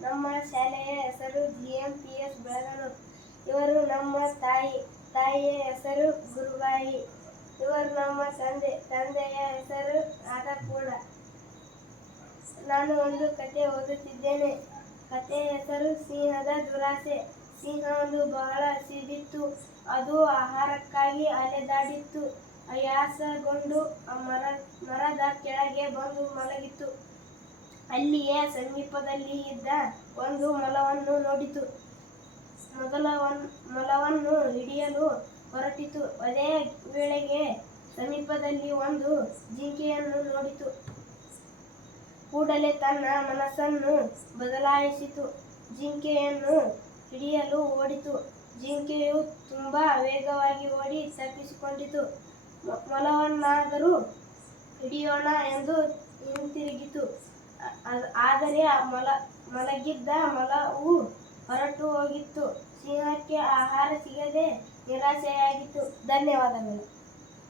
ನಮ್ಮ ಶಾಲೆಯ ಹೆಸರು G M P S Belaganuru. ಇವರು ನಮ್ಮ ತಾಯಿ, ತಾಯಿಯ ಹೆಸರು ಗುರುಬಾಯಿ. ಇವರು ನಮ್ಮ ತಂದೆ, ತಂದೆಯ ಹೆಸರು ಕೂಡ ನಾನು ಒಂದು ಕತೆ ಓದುತ್ತಿದ್ದೇನೆ. ಕಥೆಯ ಹೆಸರು ಸಿಂಹದ ದುರಾಸೆ. ಸಿಂಹ ಒಂದು ಬಹಳ ಹಸಿದಿತ್ತು ಅದು ಆಹಾರಕ್ಕಾಗಿ ಅಲೆದಾಡಿತ್ತು. ಆಯಾಸಗೊಂಡು ಆ ಮರ, ಮರದ ಕೆಳಗೆ ಬಂದು ಮಲಗಿತು ಅಲ್ಲಿಯೇ ಸಮೀಪದಲ್ಲಿ ಇದ್ದ ಒಂದು ಮೊಲವನ್ನು ನೋಡಿತು. ಮೊದಲ ಮೊಲವನ್ನು ಹಿಡಿಯಲು ಹೊರಟಿತು. ಅದೇ ವೇಳೆಗೆ ಸಮೀಪದಲ್ಲಿ ಒಂದು ಜಿಂಕೆಯನ್ನು ನೋಡಿತು. ಕೂಡಲೇ ತನ್ನ ಮನಸ್ಸನ್ನು ಬದಲಾಯಿಸಿತು. ಜಿಂಕೆಯನ್ನು ಹಿಡಿಯಲು ಓಡಿತು. ಜಿಂಕೆಯು ತುಂಬಾ ವೇಗವಾಗಿ ಓಡಿ ತಪ್ಪಿಸಿಕೊಂಡಿತು. ಮೊಲವನ್ನಾದರೂ ಹಿಡಿಯೋಣ ಎಂದು ಹಿಂತಿರುಗಿತು. ಆದರೆ ಮೊಲ ಮಲಗಿದ್ದ ಮೊಲವು ಹೊರಟು ಹೋಗಿತ್ತು. ಸಿಂಹಕ್ಕೆ ಆಹಾರ ಸಿಗದೆ ನಿರಾಸೆಯಾಗಿತ್ತು. ಧನ್ಯವಾದಗಳು.